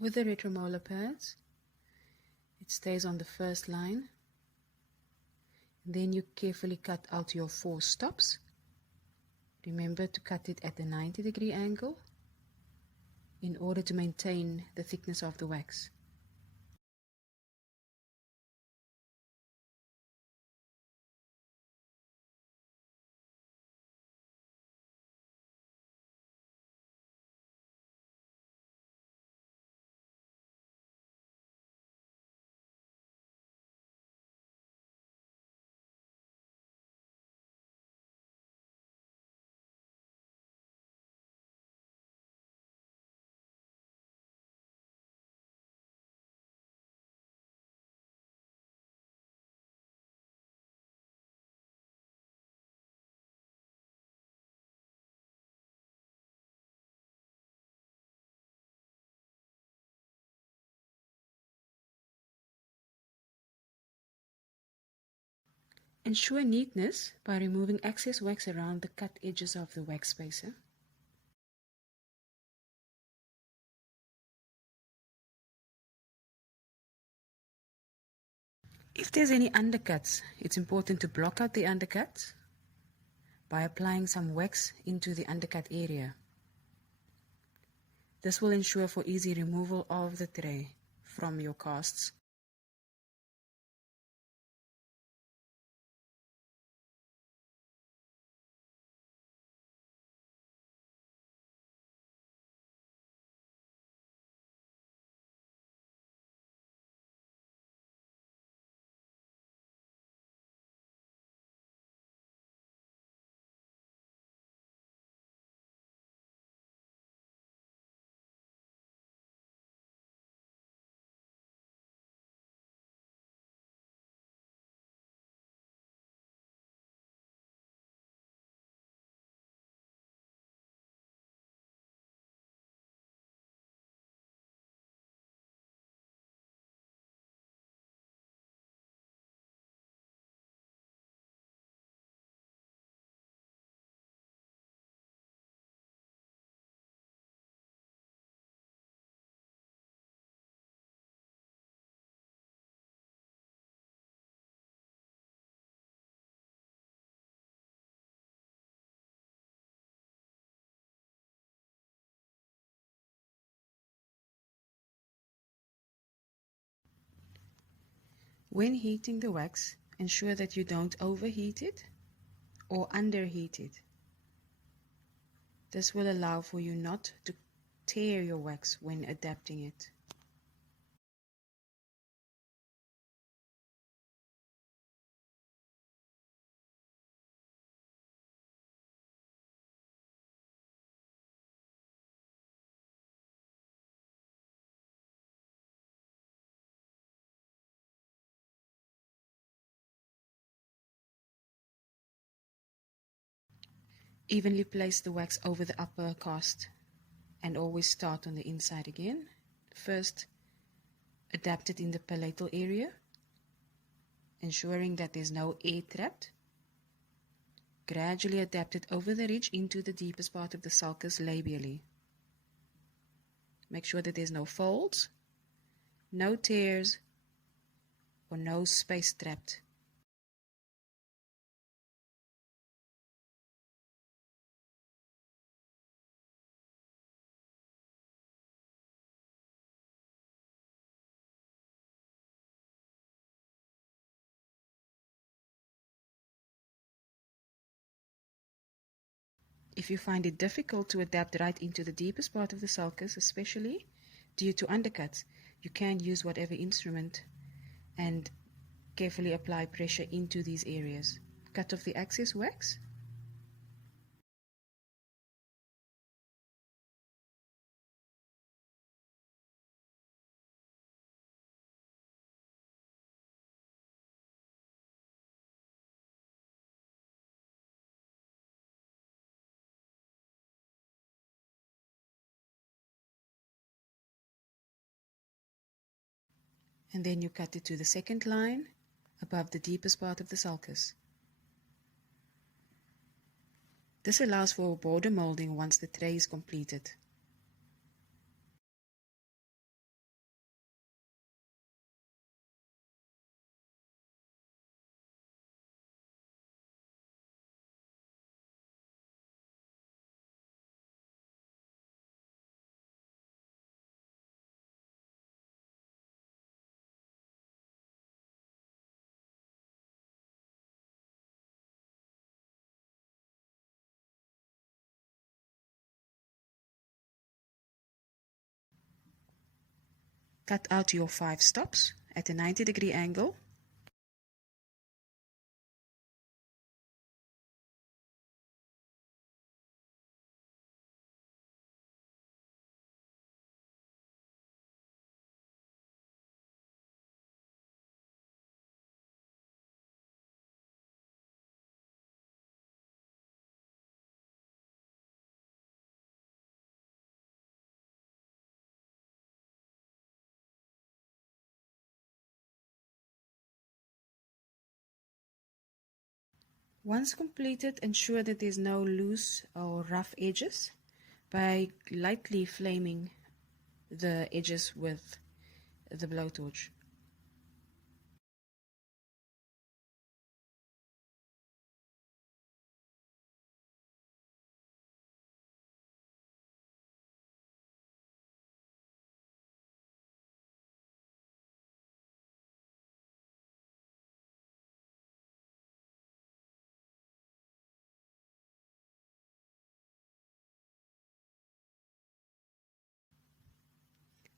With the retromolar pads, it stays on the first line. Then you carefully cut out your 4 stops. Remember to cut it at a 90-degree angle in order to maintain the thickness of the wax. Ensure neatness by removing excess wax around the cut edges of the wax spacer. If there's any undercuts, it's important to block out the undercuts by applying some wax into the undercut area. This will ensure for easy removal of the tray from your casts. When heating the wax, ensure that you don't overheat it or underheat it. This will allow for you not to tear your wax when adapting it. Evenly place the wax over the upper cast and always start on the inside again. First, adapt it in the palatal area, ensuring that there's no air trapped. Gradually adapt it over the ridge into the deepest part of the sulcus labially. Make sure that there's no folds, no tears, or no space trapped. If you find it difficult to adapt right into the deepest part of the sulcus, especially due to undercuts, you can use whatever instrument and carefully apply pressure into these areas. Cut off the excess wax. And then you cut it to the second line above the deepest part of the sulcus. This allows for border molding once the tray is completed. Cut out your 5 stops at a 90-degree angle. Once completed, ensure that there's no loose or rough edges by lightly flaming the edges with the blowtorch.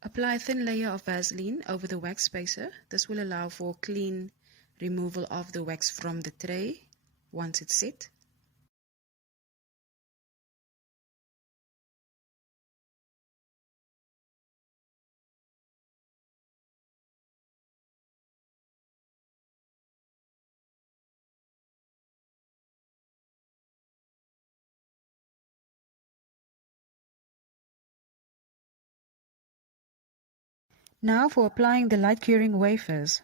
Apply a thin layer of Vaseline over the wax spacer. This will allow for clean removal of the wax from the tray once it's set. Now for applying the light curing wafers.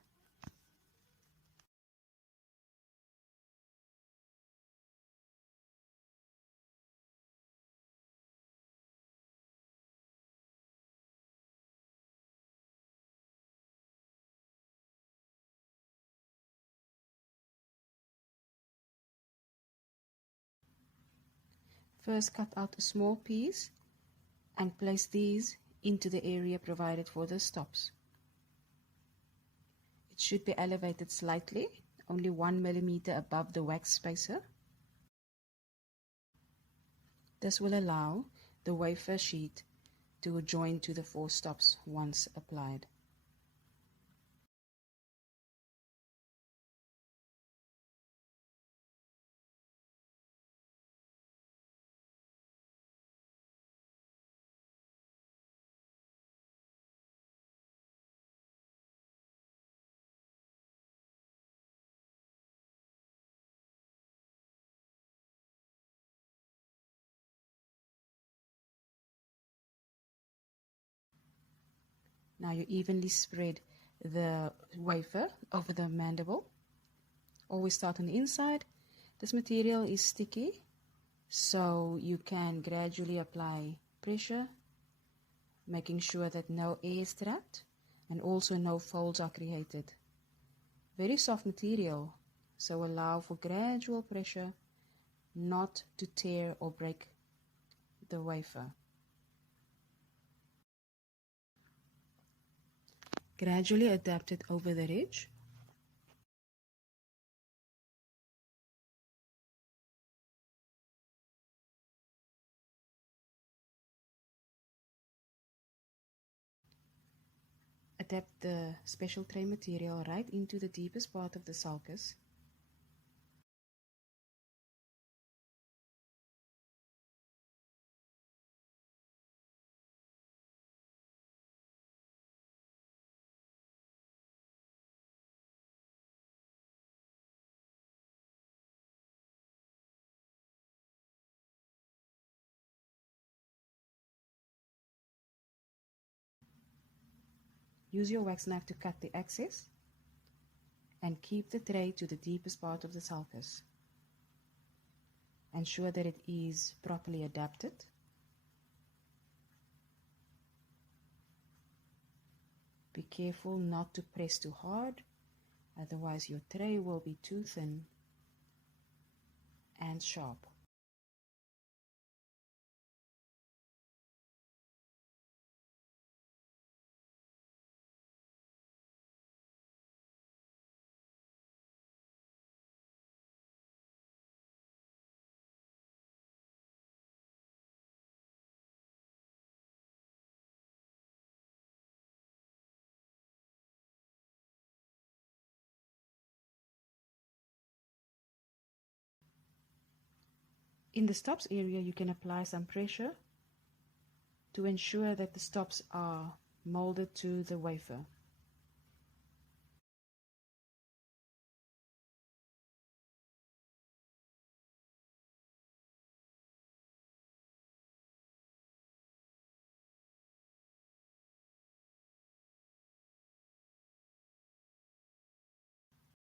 First, cut out a small piece and place these into the area provided for the stops. It should be elevated slightly, only 1 millimeter above the wax spacer. This will allow the wafer sheet to join to the 4 stops once applied. Now you evenly spread the wafer over the mandible. Always start on the inside. This material is sticky, so you can gradually apply pressure, making sure that no air is trapped and also no folds are created. Very soft material, so allow for gradual pressure not to tear or break the wafer. Gradually adapt it over the ridge. Adapt the special tray material right into the deepest part of the sulcus. Use your wax knife to cut the excess and keep the tray to the deepest part of the sulcus. Ensure that it is properly adapted. Be careful not to press too hard, otherwise your tray will be too thin and sharp. In the stops area, you can apply some pressure to ensure that the stops are molded to the wafer.